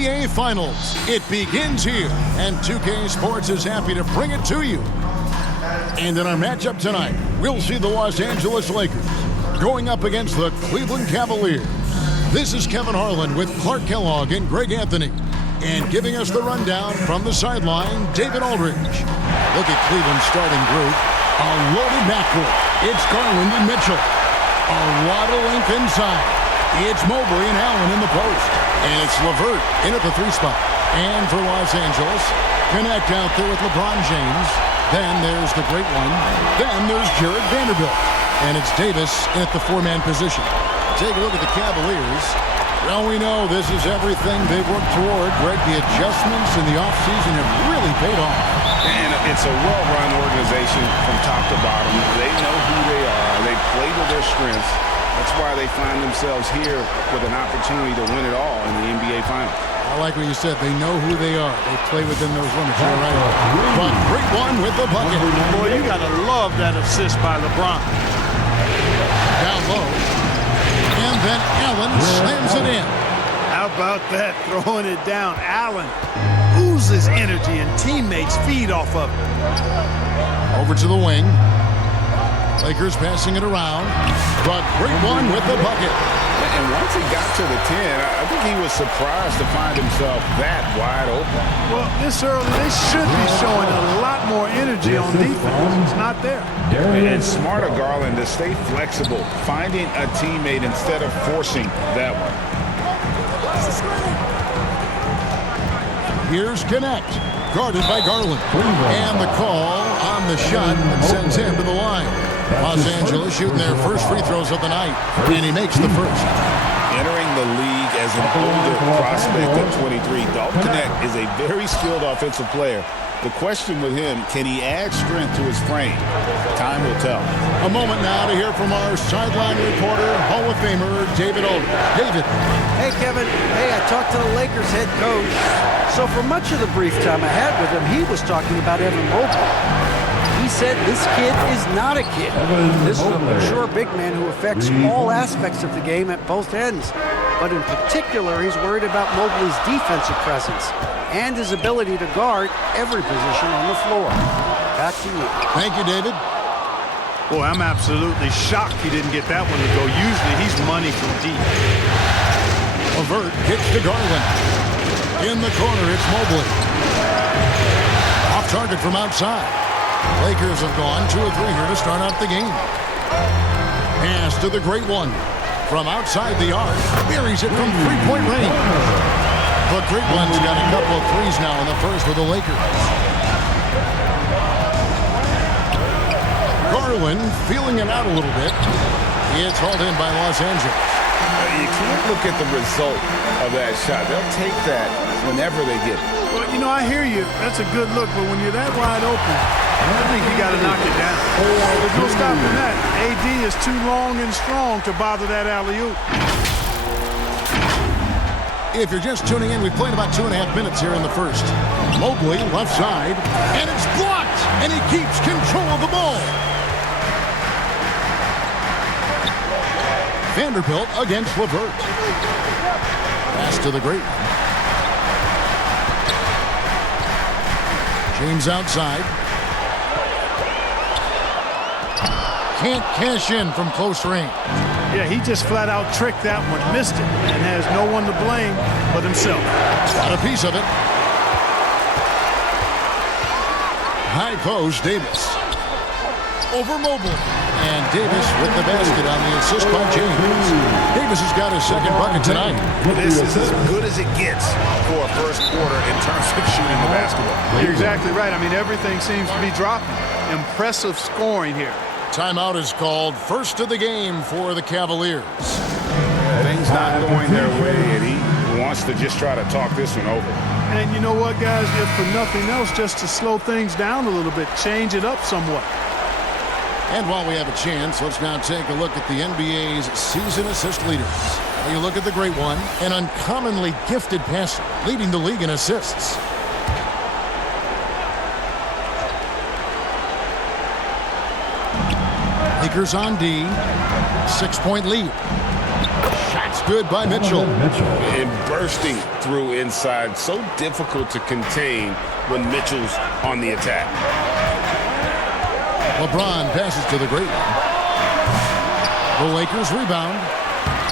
NBA Finals. It begins here, and 2K Sports is happy to bring it to you. And in our matchup tonight, we'll see the Los Angeles Lakers going up against the Cleveland Cavaliers. This is Kevin Harlan with Clark Kellogg and Greg Anthony. And giving us the rundown from the sideline, David Aldridge. Look at Cleveland's starting group. A loaded backcourt. It's Garland and Mitchell. A Waddle link inside. It's Mobley and Allen in the post. And it's LeVert in at the 3 spot. And for Los Angeles, connect out there with LeBron James. Then there's the great one. Then there's Jared Vanderbilt. And it's Davis in at the 4-man position. Take a look at the Cavaliers. Well, we know this is everything they've worked toward. Greg, the adjustments in the offseason have really paid off. And it's a well-run organization from top to bottom. They know who they are. They play to their strengths. That's why they find themselves here with an opportunity to win it all in the NBA Finals. I like what you said. They know who they are. They play within those limits. You're right. But great one with the bucket. Boy, you got to love that assist by LeBron. Down low. And then Allen slams it in. How about that, throwing it down? Allen oozes energy and teammates feed off of it. Over to the wing. Lakers passing it around. But great one with the bucket. And once he got to the 10, I think he was surprised to find himself that wide open. Well, this early, they should be showing a lot more energy on defense. It's not there. And smart of Garland to stay flexible, finding a teammate instead of forcing that one. Here's Connect, guarded by Garland. And the call on the shot that sends him to the line. Los Angeles shooting their first free throws of the night, and he makes the first. Entering the league as an older prospect at 23, Dalton Connect is a very skilled offensive player. The question with him, can he add strength to his frame? Time will tell. A moment now to hear from our sideline reporter, Hall of Famer David Aldridge. David. Hey, Kevin. Hey, I talked to the Lakers head coach. So for much of the brief time I had with him, he was talking about Evan Mobley. He said this kid is not a kid. This is a mature big man who affects all aspects of the game at both ends. But in particular, he's worried about Mobley's defensive presence and his ability to guard every position on the floor. Back to you. Thank you, David. Boy, I'm absolutely shocked he didn't get that one to go. Usually he's money from deep. LeVert kicks to Garland. In the corner, it's Mobley. Off target from outside. Lakers have gone 2 of 3 here to start out the game. Pass to the great one. From outside the arc, buries it from 3-point range. The great one's got a couple of threes now in the first for the Lakers. Garland feeling it out a little bit. It's hauled in by Los Angeles. You can't look at the result of that shot. They'll take that whenever they get it. Well, you know, I hear you. That's a good look, but when you're that wide open, I think you got to knock it down. There's no stopping that. AD is too long and strong to bother that alley-oop. If you're just tuning in, we've played about 2.5 minutes here in the first. Mobley, left side, and it's blocked, and he keeps control of the ball. Vanderbilt against LeVert. Pass to the great one. James outside. Can't cash in from close range. Yeah, he just flat out tricked that one, missed it, and has no one to blame but himself. Got a piece of it. High post, Davis. Over Mobley. And Davis with the basket on the assist by James. Davis has got his second bucket tonight. This is as good as it gets for a first quarter in terms of shooting the basketball. You're exactly right. I mean, everything seems to be dropping. Impressive scoring here. Timeout is called. First of the game for the Cavaliers. Things not going their way, and he wants to just try to talk this one over. And you know what, guys? If for nothing else, just to slow things down a little bit, change it up somewhat. And while we have a chance, let's now take a look at the NBA's season assist leaders. You look at the great one, an uncommonly gifted passer, leading the league in assists. Lakers on D, 6-point lead. Shot That's good by Mitchell. And bursting through inside. So difficult to contain when Mitchell's on the attack. LeBron passes to the great one. The Lakers rebound.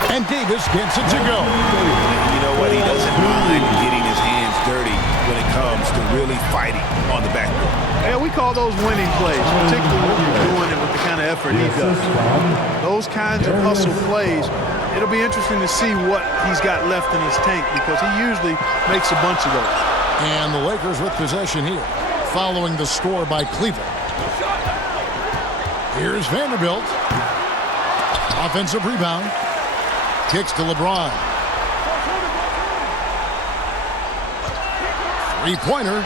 And Davis gets it to go. You know what? He doesn't mind getting his hands dirty when it comes to really fighting on the backboard. Yeah, we call those winning plays, particularly when you're doing it with the kind of effort he does. Those kinds of hustle plays, it'll be interesting to see what he's got left in his tank because he usually makes a bunch of those. And the Lakers with possession here, following the score by Cleveland. Here's Vanderbilt. Offensive rebound. Kicks to LeBron. Three-pointer.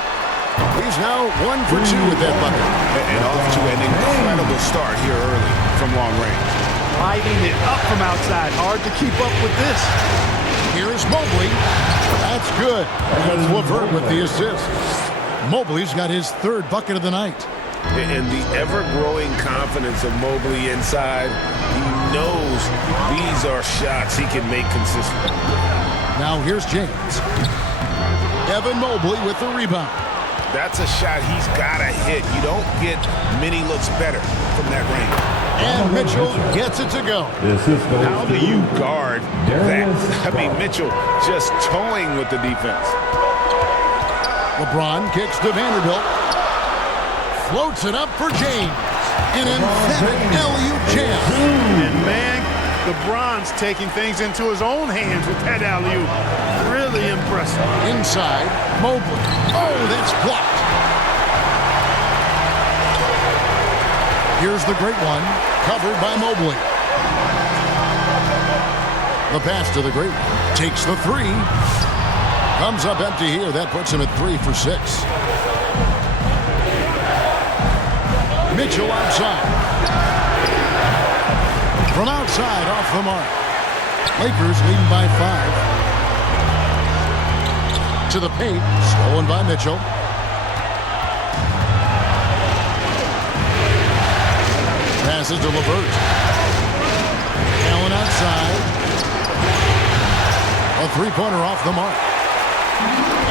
He's now 1 for 2 with that bucket. And off to an incredible start here early from long range. Lighting it up from outside. Hard to keep up with this. Here's Mobley. That's good. That's LeVert with the assist. Mobley's got his 3rd bucket of the night. And the ever-growing confidence of Mobley inside, he knows these are shots he can make consistently. Now here's James. Evan Mobley with the rebound. That's a shot he's got to hit. You don't get many looks better from that range. And Mitchell gets it to go. How do you guard that? I mean, Mitchell just toying with the defense. LeBron kicks to Vanderbilt. Floats it up for James. An emphatic alley-oop jam. And man, LeBron's taking things into his own hands with that alley-oop. Really impressive. Inside, Mobley. Oh, that's blocked. Here's the great one, covered by Mobley. The pass to the great one. Takes the 3. Comes up empty here. That puts him at 3 for 6. Mitchell outside. From outside, off the mark. Lakers leading by 5. To the paint, stolen by Mitchell. Passes to LeVert. Allen outside. A 3-pointer off the mark.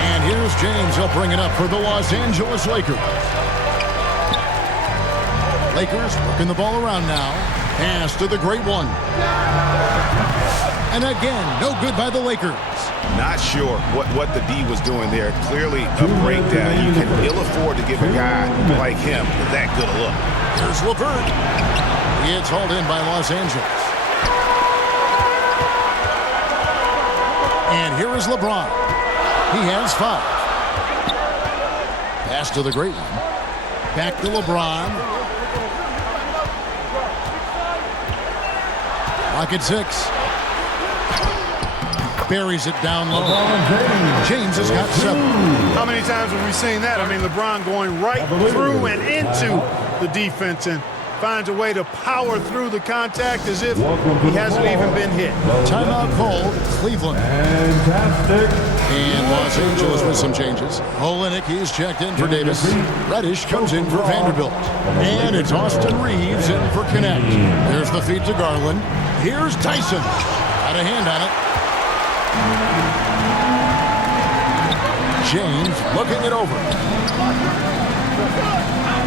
And here's James. He'll bring it up for the Los Angeles Lakers. Lakers working the ball around now. Pass to the great one. And again, no good by the Lakers. Not sure what the D was doing there. Clearly a breakdown. You can ill afford to give a guy like him that good a look. Here's LeVert. It's hauled in by Los Angeles. And here is LeBron. He has 5. Pass to the great one. Back to LeBron. Rocket 6. Buries it down low. James has got 7. How many times have we seen that? I mean, LeBron going right through and into the defense and finds a way to power through the contact as if he hasn't even been hit. Timeout called, Cleveland. Fantastic. And Los Angeles with some changes. Olenek is checked in for Davis. Reddish comes in for Vanderbilt. And it's Austin Reeves in for Connect. There's the feed to Garland. Here's Tyson. Got a hand on it. James looking it over.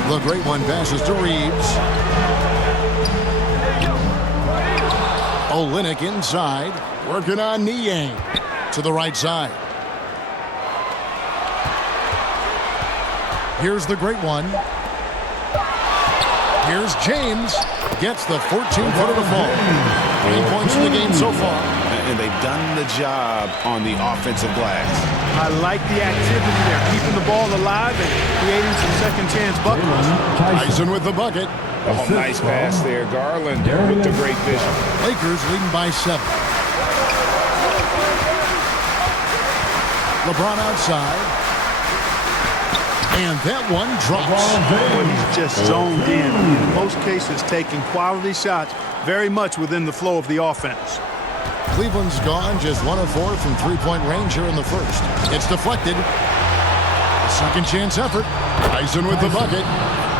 The great one passes to Reeves. Olenek inside, working on Niang to the right side. Here's the great one. Here's James. Gets the 14-footer to fall. 9 points in the game so far. And they've done the job on the offensive glass. I like the activity there, keeping the ball alive and creating some second-chance buckets. Tyson with the bucket. Oh, nice pass there. Garland with the great vision. Lakers leading by 7. LeBron outside. And that one drops. Well, he's just zoned in. In most cases, taking quality shots very much within the flow of the offense. Cleveland's gone just 1 of 4 from 3-point range here in the first. It's deflected. A second chance effort. Tyson with the bucket.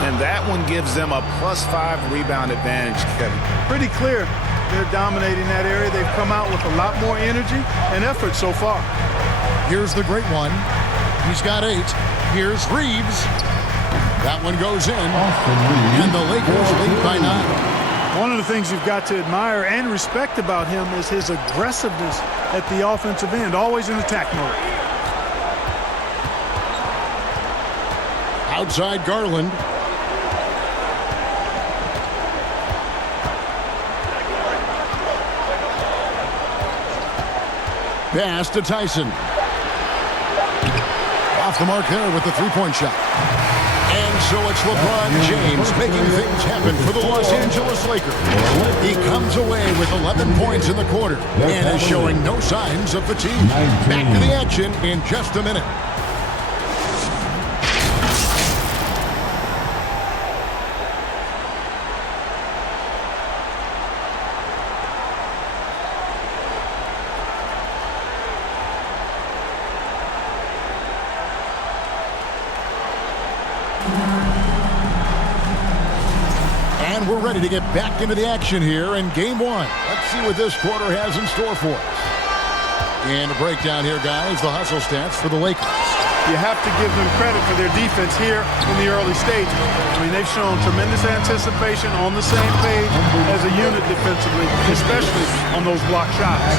And that one gives them a +5 rebound advantage, Kevin. Pretty clear. They're dominating that area. They've come out with a lot more energy and effort so far. Here's the great one. He's got 8. Here's Reeves. That one goes in. And the Lakers lead by 9. One of the things you've got to admire and respect about him is his aggressiveness at the offensive end, always in attack mode. Outside Garland. Pass to Tyson. Off the mark there with the three-point shot. And so it's LeBron James making things happen for the Los Angeles Lakers. He comes away with 11 points in the quarter and is showing no signs of fatigue. Back to the action in just a minute. And we're ready to get back into the action here in game 1. Let's see what this quarter has in store for us. And a breakdown here, guys, the hustle stats for the Lakers. You have to give them credit for their defense here in the early stages. I mean, they've shown tremendous anticipation, on the same page as a unit defensively, especially on those block shots.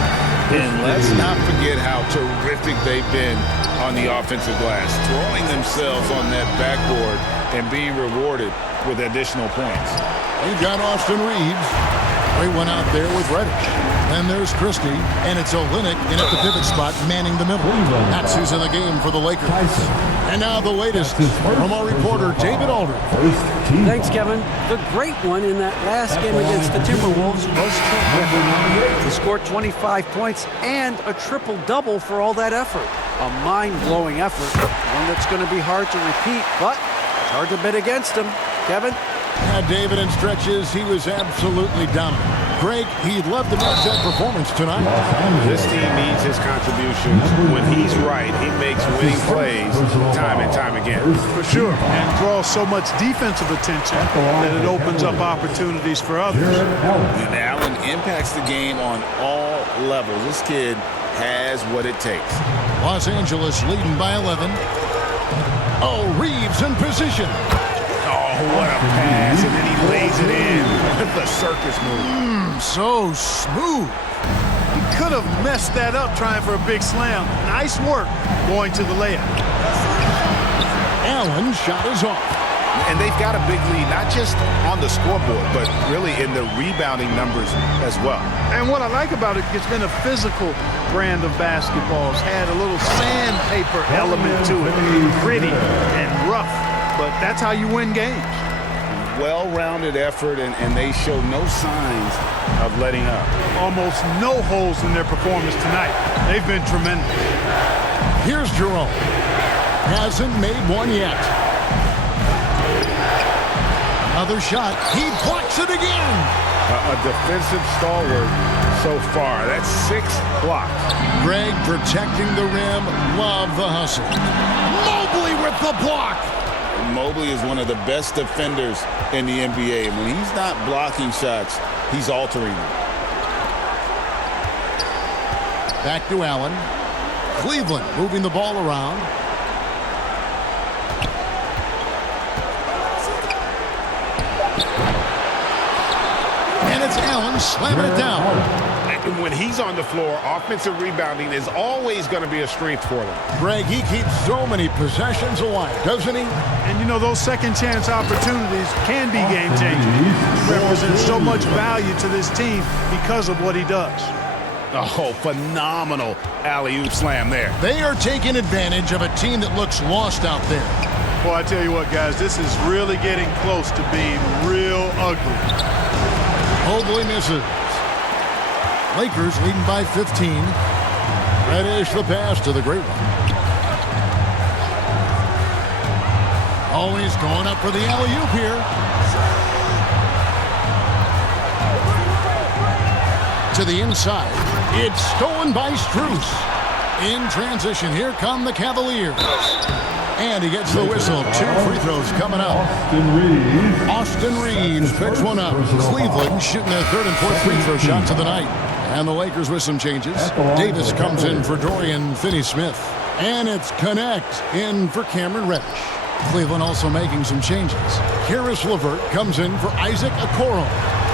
And let's not forget how terrific they've been on the offensive glass, throwing themselves on that backboard and being rewarded with additional points. We've got Austin Reeves. They went out there with Reddish. Then there's Christie, and it's Olynyk in at the pivot spot, manning the middle. That's who's in the game for the Lakers. And now the latest from our reporter, David Aldridge. Thanks, Kevin. The great one in that last game against the Timberwolves was terrific. He scored 25 points and a triple-double for all that effort. A mind-blowing effort, one that's going to be hard to repeat, but it's hard to bet against him. Kevin? Yeah, David, in stretches, he was absolutely dominant. Greg, he'd love to match that performance tonight. This team needs his contributions. When he's right, he makes winning plays time and time again. For sure, and draws so much defensive attention that it opens up opportunities for others. And Allen impacts the game on all levels. This kid has what it takes. Los Angeles leading by 11. Oh, Reeves in position. Oh, what a pass, and then he lays it in with the circus move. So smooth. He could have messed that up trying for a big slam. Nice work going to the layup. Allen's shot is off. And they've got a big lead, not just on the scoreboard, but really in the rebounding numbers as well. And what I like about it, it's been a physical brand of basketball. It's had a little sandpaper element to it. Gritty and rough, but that's how you win games. Well-rounded effort, and they show no signs of letting up. Almost no holes in their performance tonight. They've been tremendous. Here's Jerome. Hasn't made one yet. Another shot. He blocks it again. A defensive stalwart so far. That's 6 blocks. Greg protecting the rim. Love the hustle. Mobley with the block. Mobley is one of the best defenders in the NBA. When he's not blocking shots, he's altering them. Back to Allen. Cleveland moving the ball around. And it's Allen slamming it down. And when he's on the floor, offensive rebounding is always going to be a strength for them. Greg, he keeps so many possessions alive, doesn't he? And, you know, those second-chance opportunities can be game-changing. He represents so much value to this team because of what he does. Oh, phenomenal alley-oop slam there. They are taking advantage of a team that looks lost out there. Well, I tell you what, guys, this is really getting close to being real ugly. Mobley misses. Lakers leading by 15. Reddish the pass to the great one. Always going up for the alley-oop here. To the inside. It's stolen by Strus. In transition, here come the Cavaliers. And he gets the whistle. 2 free throws coming up. Austin Reeves picks one up. Cleveland shooting their 3rd and 4th free throw shots of the night. And the Lakers with some changes. Davis comes in for Dorian Finney-Smith. And it's Connect in for Cameron Reddish. Cleveland also making some changes. Karis LeVert comes in for Isaac Okoro.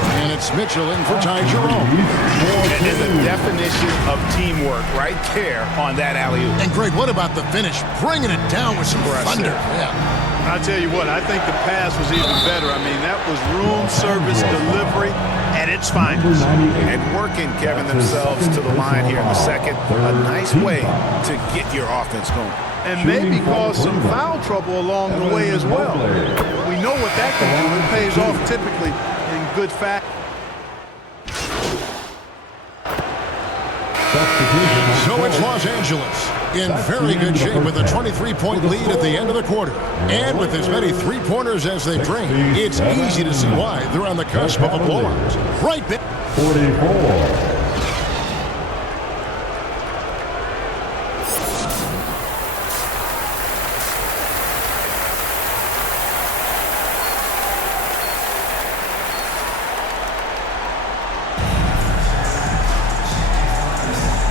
And it's Mitchell in for Ty Jerome. And the definition of teamwork right there on that alley-oop. And Greg, what about the finish? Bringing it down with some thunder. Yeah. I'll tell you what, I think the pass was even better. I mean, that was room service delivery at its finest. And working, Kevin, themselves to the line here in the second. A nice way to get your offense going. And maybe cause some foul trouble along the way as well. We know what that can do. It pays off typically in good fashion. So it's Los Angeles in very good shape with a 23-point lead at the end of the quarter. And with as many three-pointers as they bring, it's easy to see why they're on the cusp of a blowout. Right there. 44.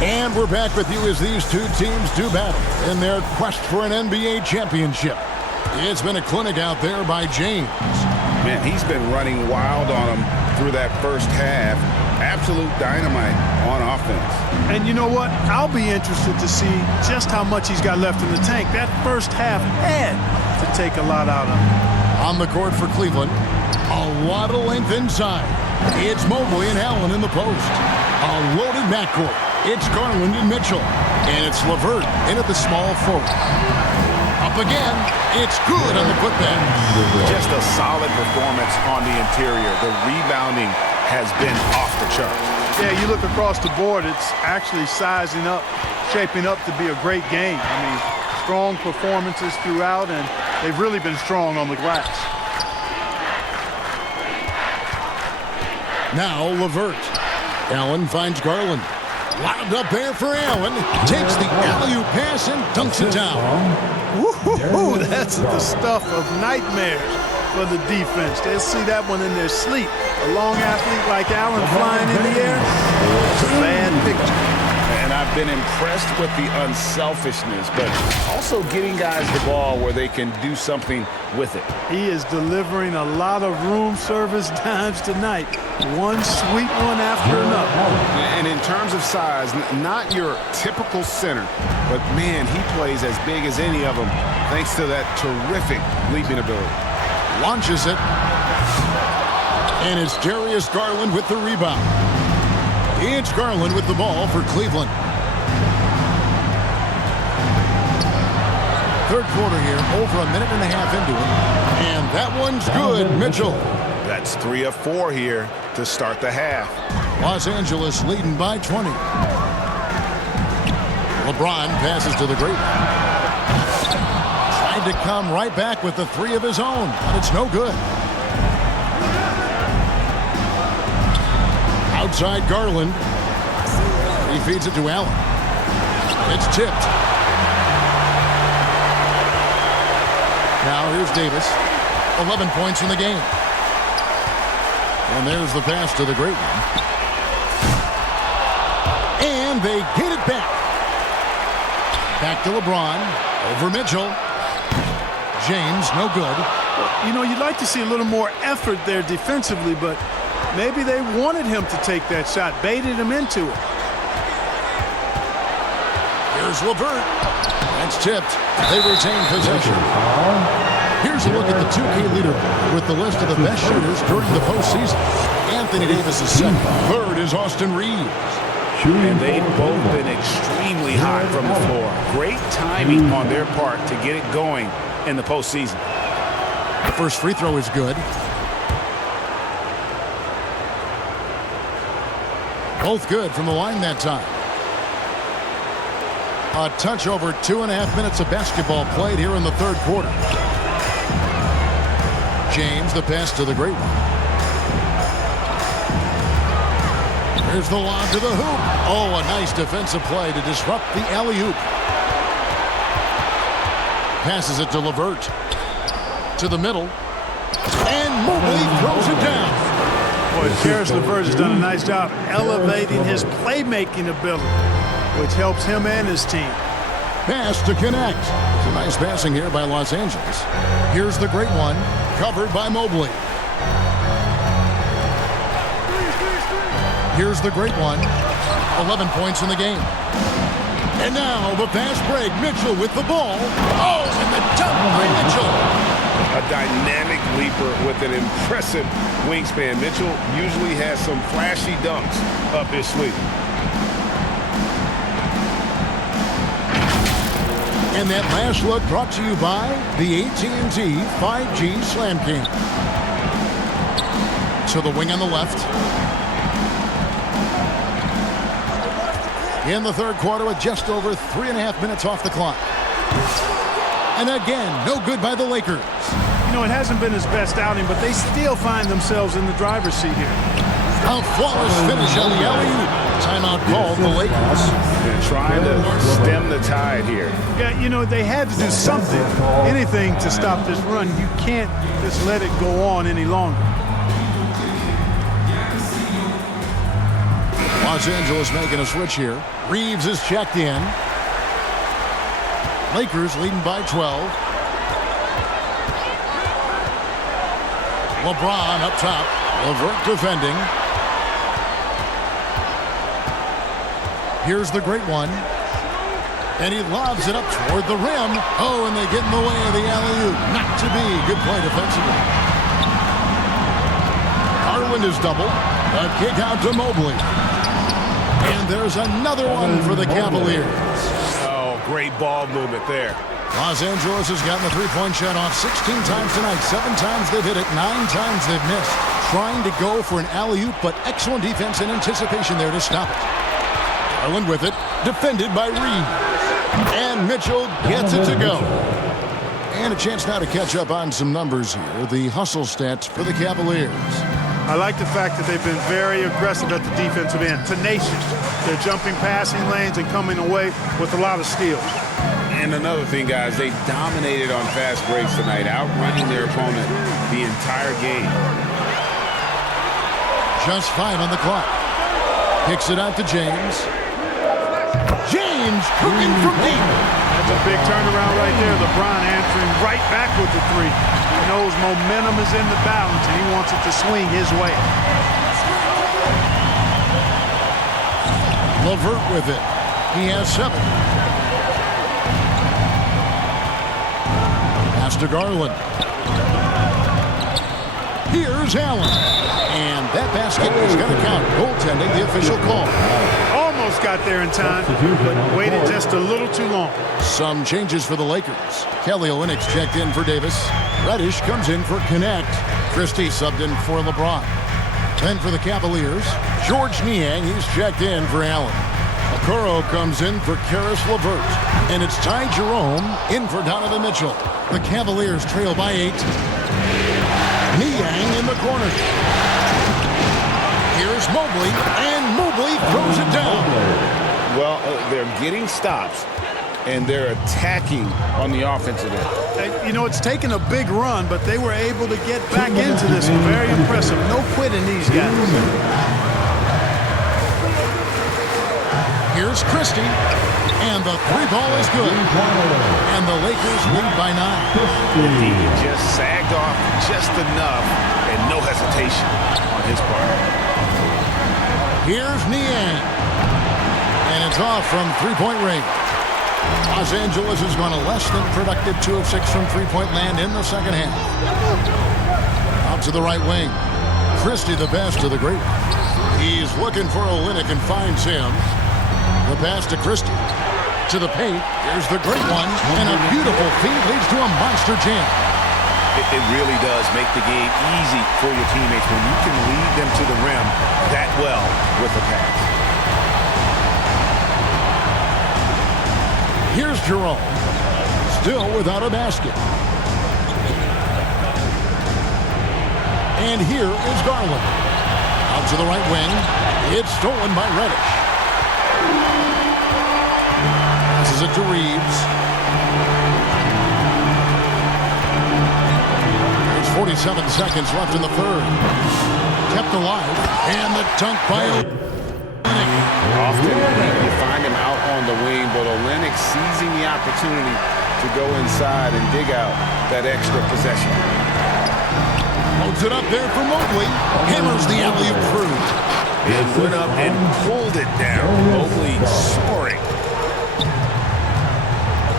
And we're back with you as these two teams do battle in their quest for an NBA championship. It's been a clinic out there by James. Man, he's been running wild on them through that first half. Absolute dynamite on offense. And you know what? I'll be interested to see just how much he's got left in the tank. That first half had to take a lot out of him. On the court for Cleveland, a lot of length inside. It's Mobley and Allen in the post. A loaded backcourt. It's Garland and Mitchell. And it's LeVert in at the small forward. Up again. It's good on the putback. Just a solid performance on the interior. The rebounding has been off the charts. Yeah, you look across the board, it's actually sizing up, shaping up to be a great game. I mean, strong performances throughout, and they've really been strong on the glass. Now LeVert. Allen finds Garland. Lobbed up there for Allen. Takes the alley-oop pass and dunks it down. Woo-hoo-hoo, that's the stuff of nightmares for the defense. They'll see that one in their sleep. A long athlete like Allen flying in the air, it's a bad picture. And I've been impressed with the unselfishness, but also getting guys the ball where they can do something with it. He is delivering a lot of room service dimes tonight. One sweet one after another. And in terms of size, not your typical center, but man, he plays as big as any of them thanks to that terrific leaping ability. Launches it. And it's Darius Garland with the rebound. It's Garland with the ball for Cleveland. Third quarter here, over a minute and a half into it. And that one's good, Mitchell. That's 3 of 4 here to start the half. Los Angeles leading by 20. LeBron passes to the great one. Tried to come right back with the 3 of his own, but it's no good. Outside Garland. He feeds it to Allen. It's tipped. Now here's Davis. 11 points in the game. And there's the pass to the great one. And they get it back. Back to LeBron. Over Mitchell. James, no good. You know, you'd like to see a little more effort there defensively, but maybe they wanted him to take that shot, baited him into it. Here's LeVert. That's tipped. They retain possession. Here's a look at the 2K leader with the list of the best shooters during the postseason. Anthony Davis is second. Third is Austin Reeves. And they've both been extremely hot from the floor. Great timing on their part to get it going in the postseason. The first free throw is good. Both good from the line that time. A touch over 2.5 minutes of basketball played here in the third quarter. James, the pass to the great one. Here's the lob to the hoop. Oh, a nice defensive play to disrupt the alley-oop. Passes it to LeVert. To the middle. And Mobley throws it down. Boy, Karis LeVert has done a nice job elevating his playmaking ability, which helps him and his team. Pass to connect. It's a nice passing here by Los Angeles. Here's the great one, covered by Mobley. Here's the great one. 11 points in the game. And now the fast break. Mitchell with the ball. Oh, and the dunk by Mitchell. A dynamic leaper with an impressive wingspan. Mitchell usually has some flashy dunks up his sleeve. And that last look brought to you by the AT&T 5G Slam King. To the wing on the left. In the third quarter with just over 3.5 minutes off the clock. And again, no good by the Lakers. You know, it hasn't been his best outing, but they still find themselves in the driver's seat here. A flawless finish on the alley-oop. Timeout called the Lakers. They're trying to stem the tide here. Yeah, you know, they had to do something, anything to stop this run. You can't just let it go on any longer. Los Angeles making a switch here. Reeves is checked in. Lakers leading by 12. LeBron up top. LeVert defending. Here's the great one. And he lobs it up toward the rim. Oh, and they get in the way of the alley-oop. Not to be. Good play defensively. Garland is double. A kick out to Mobley. And there's another one for the Cavaliers. Oh, great ball movement there. Los Angeles has gotten the three-point shot off 16 times tonight. 7 times they've hit it. 9 times they've missed. Trying to go for an alley-oop, but excellent defense and anticipation there to stop it. Garland with it. Defended by Reeves. And Mitchell gets it to go. And a chance now to catch up on some numbers here. The hustle stats for the Cavaliers. I like the fact that they've been very aggressive at the defensive end. Tenacious. They're jumping passing lanes and coming away with a lot of steals. And another thing, guys, they dominated on fast breaks tonight, outrunning their opponent the entire game. Just 5 on the clock. Kicks it out to James. James cooking from deep. That's a big turnaround right there. LeBron answering right back with the three. He knows momentum is in the balance, and he wants it to swing his way. LeVert with it. He has 7. Pass to Garland. Here's Allen. And that basket is going to count. Goaltending, the official call. Almost got there in time, but waited just a little too long. Some changes for the Lakers. Kelly Olynyk's checked in for Davis. Reddish comes in for Connect. Christie subbed in for LeBron. Then for the Cavaliers, George Niang, he's checked in for Allen. Okoro comes in for Karis LeVert. And it's Ty Jerome in for Donovan Mitchell. The Cavaliers trail by 8. Niang in the corner. Here's Mobley, and Mobley throws it down. Well, they're getting stops, and they're attacking on the offensive end. You know, it's taken a big run, but they were able to get back into this. Very impressive. No quitting these guys. Here's Christie, and the 3 ball is good. And the Lakers lead by 9. He just sagged off just enough, and no hesitation on his part. Here's Niang. And it's off from three-point range. Los Angeles has gone a less than productive 2 of 6 from three-point land in the second half. Out to the right wing. Christie the best of the great. He's looking for Olynyk and finds him. The pass to Christie. To the paint. Here's the great one. And a beautiful feed leads to a monster jam. It really does make the game easy for your teammates when you can lead them to the rim that well with the pass. Here's Jerome. Still without a basket. And here is Garland. Out to the right wing. It's stolen by Reddish. Passes it to Reeves. 47 seconds left in the third. Kept alive, and the dunk by Often you find him out on the wing, but Olenek seizing the opportunity to go inside and dig out that extra possession. Holds it up there for Mobley. Hammers the alley-oop through. And went up and pulled it down. Mobley soaring.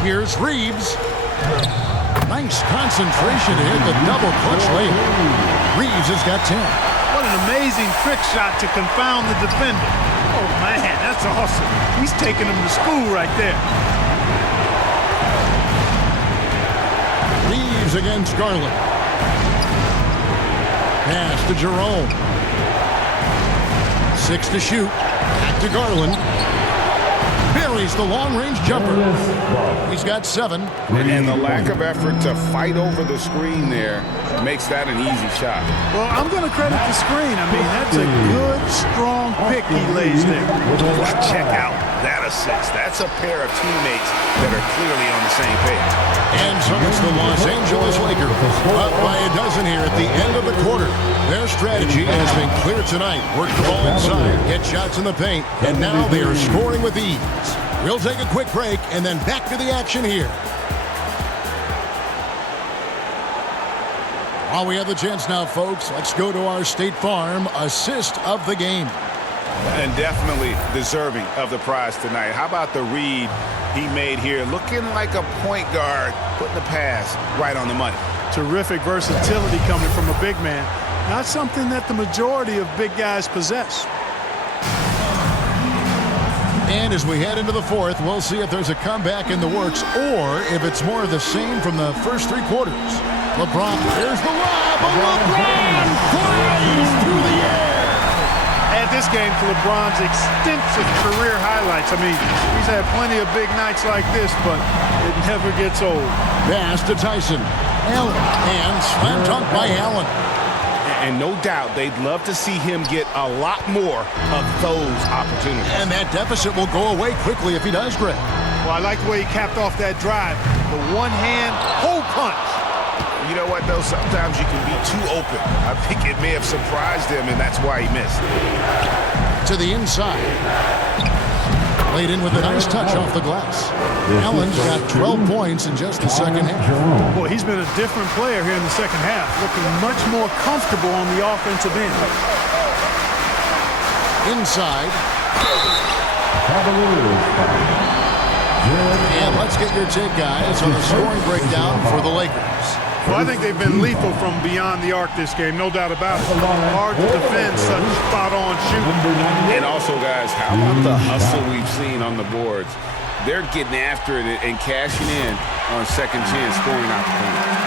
Here's Reeves. Nice concentration to hit the double clutch layup. Reeves has got 10. What an amazing trick shot to confound the defender. Oh, man, that's awesome. He's taking him to school right there. Reeves against Garland. Pass to Jerome. 6 to shoot. Back to Garland. Buries the long-range jumper. He's got 7. And the lack of effort to fight over the screen there makes that an easy shot. Well, I'm going to credit the screen. I mean, that's a good, strong pick he lays there. Check out that assist. That's a pair of teammates that are clearly on the same page. And so it's the Los Angeles Lakers up by a dozen here at the end of the quarter. Their strategy has been clear tonight. Work the ball inside, get shots in the paint, and now they are scoring with ease. We'll take a quick break and then back to the action here. While we have the chance now, folks, let's go to our State Farm assist of the game. And definitely deserving of the prize tonight. How about the read he made here? Looking like a point guard, putting the pass right on the money. Terrific versatility coming from a big man. Not something that the majority of big guys possess. And as we head into the fourth, we'll see if there's a comeback in the works or if it's more of the same from the first 3 quarters. LeBron, here's the lob. LeBron flies through the air. Add this game to LeBron's extensive career highlights. I mean, he's had plenty of big nights like this, but it never gets old. Pass to Tyson. Allen. And slam dunk by Allen. And no doubt they'd love to see him get a lot more of those opportunities. And that deficit will go away quickly if he does, Greg. Well, I like the way he capped off that drive. The one-hand hole punch. You know what, though? Sometimes you can be too open. I think it may have surprised him, and that's why he missed. To the inside. Laid in with a nice touch off the glass. Allen's got 12 points in just the second half. Boy, he's been a different player here in the second half, looking much more comfortable on the offensive end. Inside. And let's get your take, guys, on the scoring breakdown for the Lakers. Well, I think they've been lethal from beyond the arc this game, no doubt about it. Hard to defend such spot-on shooting. And also, guys, how about the hustle we've seen on the boards? They're getting after it and cashing in on second chance scoring opportunities.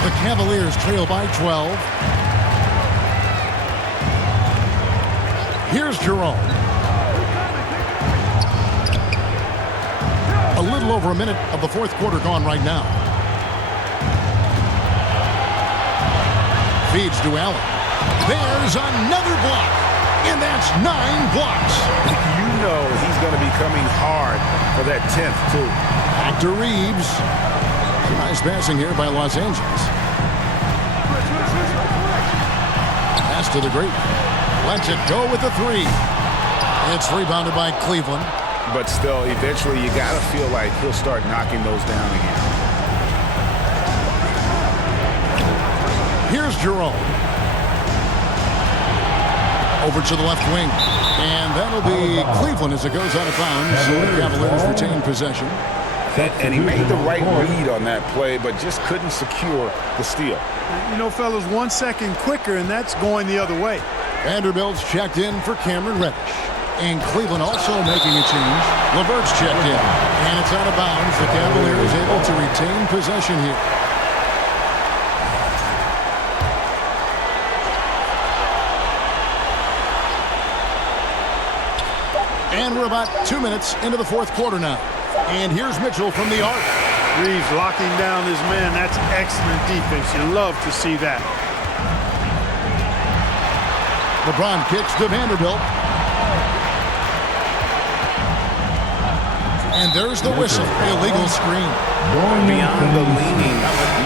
The Cavaliers trail by 12. Here's Jerome. A little over a minute of the fourth quarter gone right now. Feeds to Allen. There's another block. And that's 9 blocks. You know he's going to be coming hard for that 10th, too. Back to Reeves. Nice passing here by Los Angeles. Pass to the great. Lets it go with the 3. It's rebounded by Cleveland. But still, eventually you got to feel like he'll start knocking those down again. Here's Jerome. Over to the left wing. And that'll be Cleveland as it goes out of bounds. The Cavaliers retain possession. And he made the right read on that play, but just couldn't secure the steal. You know, fellas, 1 second quicker, and that's going the other way. Vanderbilt's checked in for Cameron Reddish. And Cleveland also making a change. LeVert's checked in. And it's out of bounds. The Cavaliers able to retain possession here. And we're about 2 minutes into the fourth quarter now. And here's Mitchell from the arc. Reeves locking down his man. That's excellent defense. You love to see that. LeBron kicks to Vanderbilt. And there's the whistle. Illegal screen. Beyond the leaning,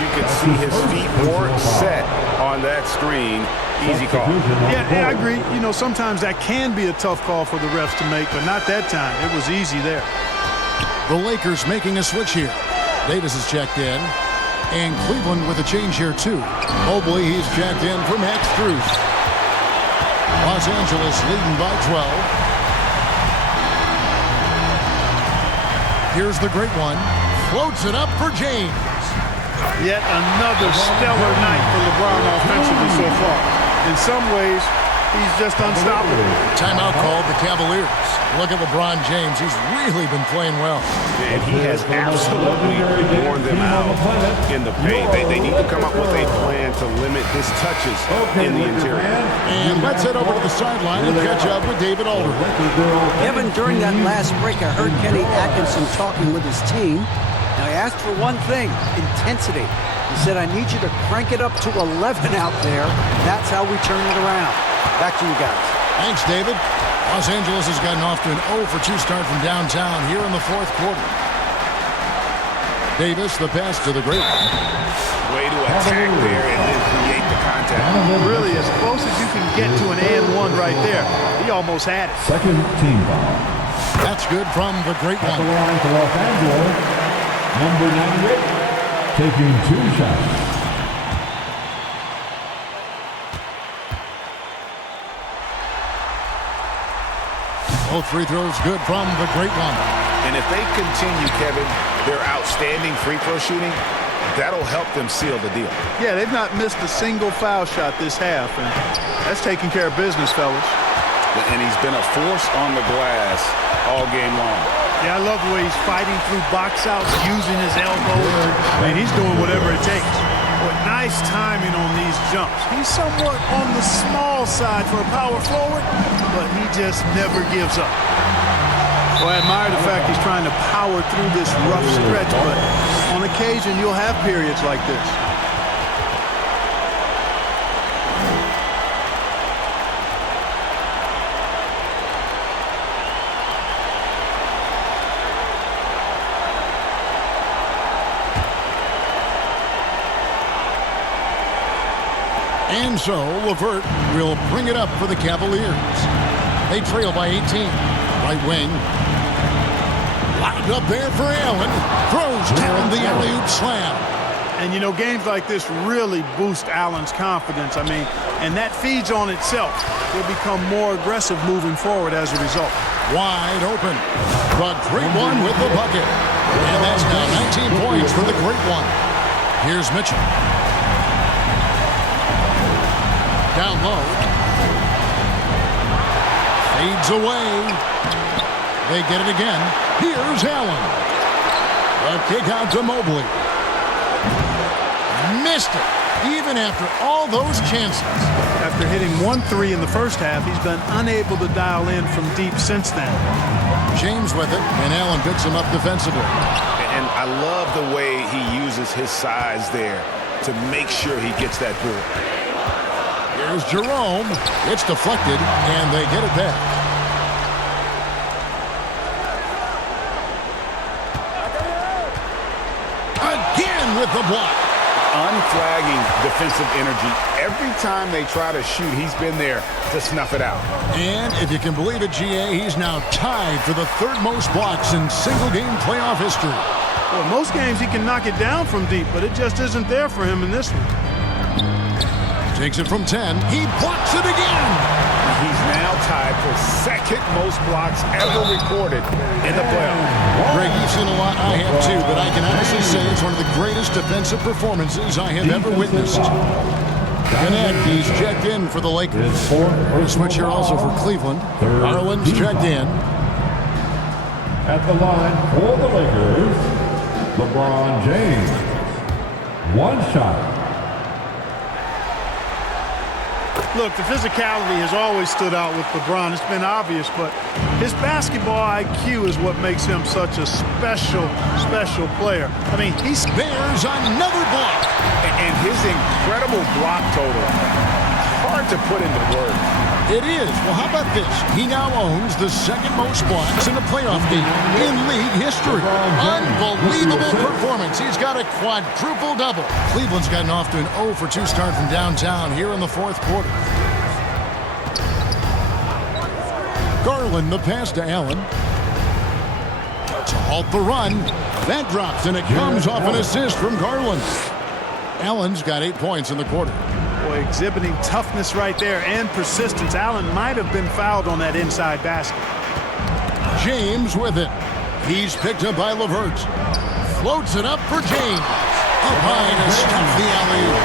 you can see his feet weren't set on that screen. Easy call. Yeah, I agree. You know, sometimes that can be a tough call for the refs to make, but not that time. It was easy there. The Lakers making a switch here. Davis is checked in. And Cleveland with a change here, too. Mobley, he's checked in for Max Strus. Los Angeles leading by 12. Here's the great one. Floats it up for James. Yet another stellar night for LeBron offensively so far. In some ways, he's just unstoppable. Timeout called the Cavaliers. Look at LeBron James. He's really been playing well. And he has absolutely worn them out in the paint. They need to come up with a plan to limit his touches in the interior. And let's head over to the sideline and catch up with David Alder. Kevin, during that last break, I heard Kenny Atkinson talking with his team. Now, he asked for one thing, intensity. He said, I need you to crank it up to 11 out there. That's how we turn it around. Back to you guys. Thanks, David. Los Angeles has gotten off to an 0-for-2 start from downtown here in the fourth quarter. Davis, the pass to the great one. Way to attack there and then create the contact. Really, as close as you can get to an and one right there. He almost had it. Second team foul. That's good from the great At the one. line for Los Angeles, number 98, taking 2 shots. Both free throws good from the great one. And if they continue, Kevin, their outstanding free throw shooting, that'll help them seal the deal. Yeah, they've not missed a single foul shot this half, and that's taking care of business, fellas. And he's been a force on the glass all game long. Yeah, I love the way he's fighting through box outs, using his elbows. I mean, he's doing whatever it takes. But nice timing on these jumps. He's somewhat on the small side for a power forward, but he just never gives up. Well, I admire the fact he's trying to power through this rough stretch, but on occasion you'll have periods like this. And so LeVert will bring it up for the Cavaliers. They trail by 18. Right wing. Lined up there for Allen. Throws down the alley-oop slam. And, you know, games like this really boost Allen's confidence. I mean, and that feeds on itself. He'll become more aggressive moving forward as a result. Wide open. The great one with the bucket. And that's now 19 points for the great one. Here's Mitchell. Down low. Fades away. They get it again. Here's Allen. A kick out to Mobley. Missed it, even after all those chances. After hitting 1-3 in the first half, he's been unable to dial in from deep since then. James with it, and Allen picks him up defensively. And I love the way he uses his size there to make sure he gets that board. Here's Jerome. It's deflected, and they get it back. Again with the block. Unflagging defensive energy. Every time they try to shoot, he's been there to snuff it out. And if you can believe it, GA, he's now tied for the third most blocks in single-game playoff history. Well, most games he can knock it down from deep, but it just isn't there for him in this one. Takes it from 10. He blocks it again. He's now tied for second most blocks ever recorded in the playoffs. Greg, you've seen a lot. I have too, but I can honestly say it's one of the greatest defensive performances I have ever witnessed. Gannett, he's checked in for the Lakers. We'll switch here also for Cleveland. Garland's checked in. At the line for the Lakers, LeBron James. 1 shot. Look, the physicality has always stood out with LeBron. It's been obvious, but his basketball IQ is what makes him such a special player. I mean, There's another block. And his incredible block total, hard to put into words. It is. Well, how about this? He now owns the second most blocks in a playoff game in league history. Unbelievable performance. He's got a quadruple-double. Cleveland's gotten off to an 0 for 2 start from downtown here in the fourth quarter. Garland the pass to Allen. To halt the run. That drops, and it comes off an assist from Garland. Allen's got 8 points in the quarter. Boy, exhibiting toughness right there and persistence. Allen might have been fouled on that inside basket. James with it. He's picked up by LeVert. Floats it up for James. Up high to stuff the alley-oop.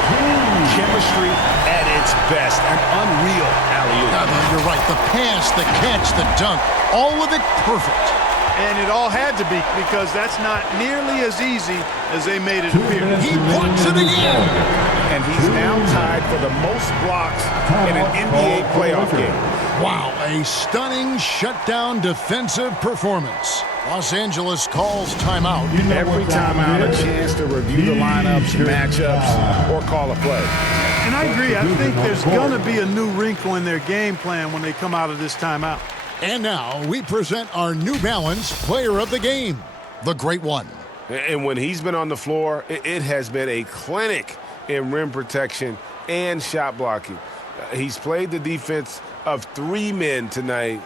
Chemistry at its best. An unreal alley-oop. You're right. The pass, the catch, the dunk, all of it perfect. And it all had to be, because that's not nearly as easy as they made it appear. He puts it again. And he's now tied for the most blocks in an NBA playoff game. Wow, a stunning shutdown defensive performance. Los Angeles calls timeout. Every timeout, a chance to review the lineups, matchups, or call a play. And I agree. I think there's going to be a new wrinkle in their game plan when they come out of this timeout. And now we present our New Balance player of the game, the Great One. And when he's been on the floor, it has been a clinic in rim protection and shot blocking. He's played the defense of 3 men tonight.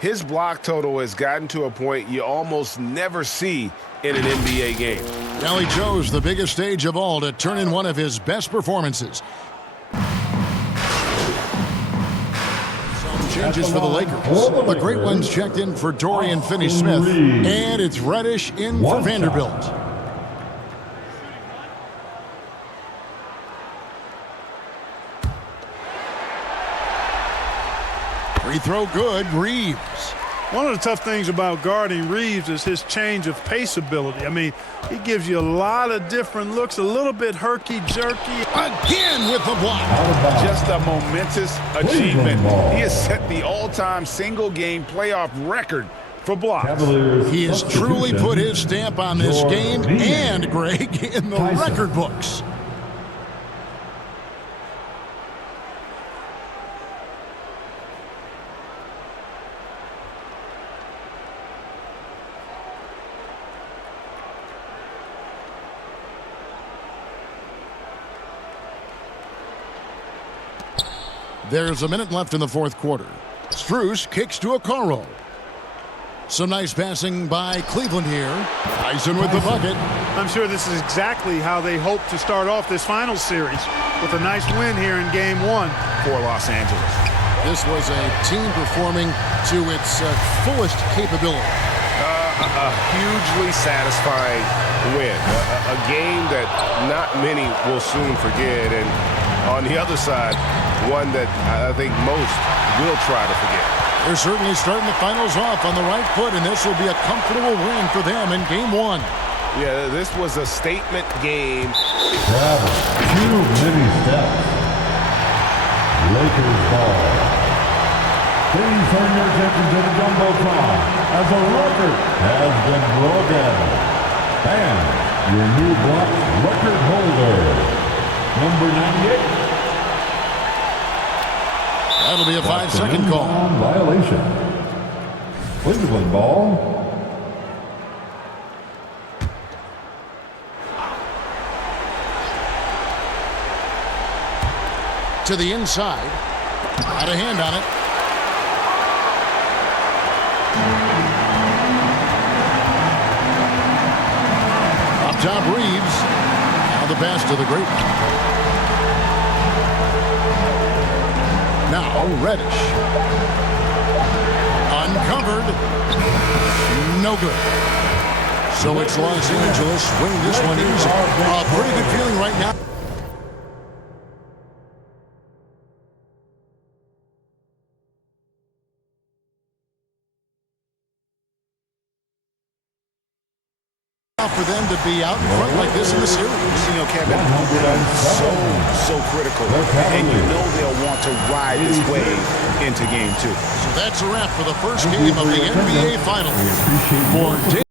His block total has gotten to a point you almost never see in an NBA game. Now he chose the biggest stage of all to turn in one of his best performances. Changes for the Lakers. The Great Ones checked in for Dorian Finney-Smith, and it's Reddish in for Vanderbilt. Free throw good, Reeves. One of the tough things about guarding Reeves is his change of pace ability. I mean, he gives you a lot of different looks, a little bit herky-jerky. Again with the block. Just a momentous achievement. He has set the all-time single-game playoff record for blocks. He has truly put his stamp on this game and, Greg, in the record books. There's a minute left in the fourth quarter. Strus kicks to Okoro. Some nice passing by Cleveland here. Tyson with the bucket. I'm sure this is exactly how they hope to start off this final series, with a nice win here in Game 1 for Los Angeles. This was a team performing to its fullest capability. A hugely satisfying win. A game that not many will soon forget. And on the other side, one that I think most will try to forget. They're certainly starting the finals off on the right foot, and this will be a comfortable win for them in Game 1. Yeah, this was a statement game. Too many steps. Lakers ball. Please turn your attention to the Jumbotron as a record has been broken. And your new block record holder, number 98. That'll be a 5-second call. Violation. Cleveland ball. To the inside. Got a hand on it. Up top, Reeves. Now the pass to the Great One. Now Reddish. Uncovered. No good. So it's Los Angeles winning this one easy. A pretty good feeling right now. For them to be out in front like this in the series. You know, Kevin, so critical. And you know they'll want to ride this wave into Game 2. So that's a wrap for the first game of the NBA Finals. For